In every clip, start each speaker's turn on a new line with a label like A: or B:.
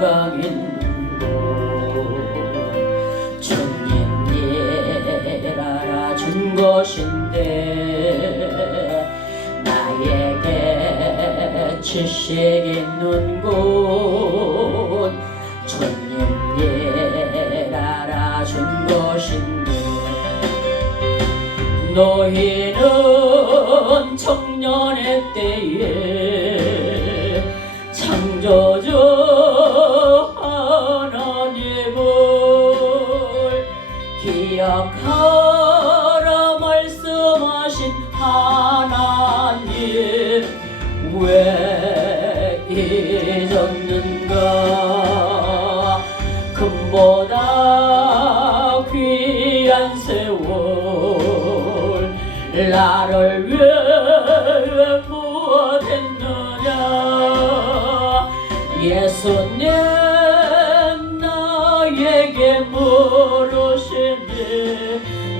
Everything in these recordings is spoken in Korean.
A: 영광인 주님이 알아준 것인데 나에게 지식 있는 곳. 주님이 알아준 것인데 너희는 청년의 때에 창조주 잊었는가 금보다 귀한 세월 나를 위해 무엇했느냐. 예수님 나에게 물으시니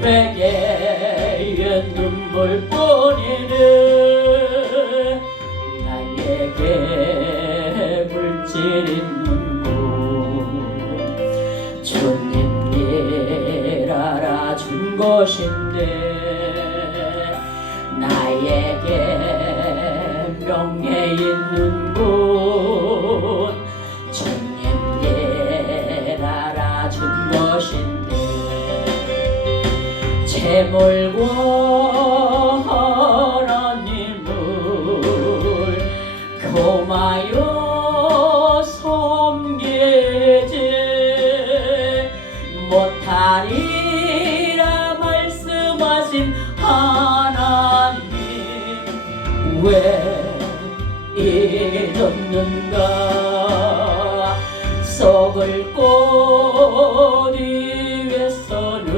A: 내게 눈물뿐이네 있는 곳. 주님 일 알아준 것인데 나에게 명예 있는 곳. 주님 일 알아준 것인데 재물과 왜 잊었는가? 썩을 꽃 위에서는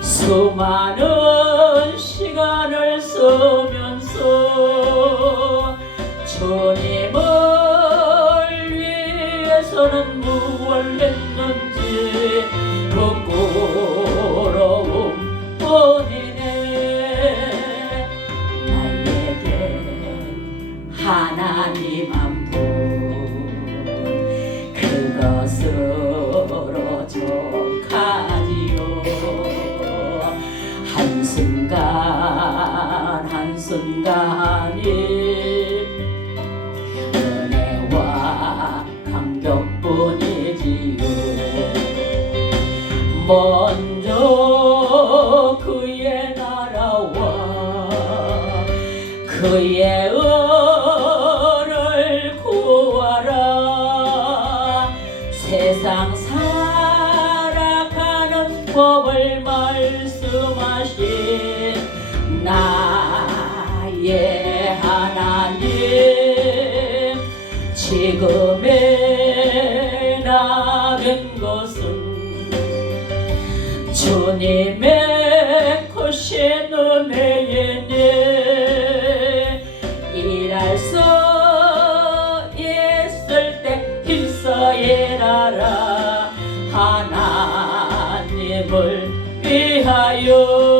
A: 수많은 시간을 쓰면서 주님 순간이 은혜와 감격뿐이지요 먼저 그의 나라와 그의 은을 구하라. 세상 살아가는 법을 말씀하신 나 의 하나님 지금의 나된 것은 주님의 크신 은혜에네 일할 수 있을 때 힘써 일하라 하나님을 위하여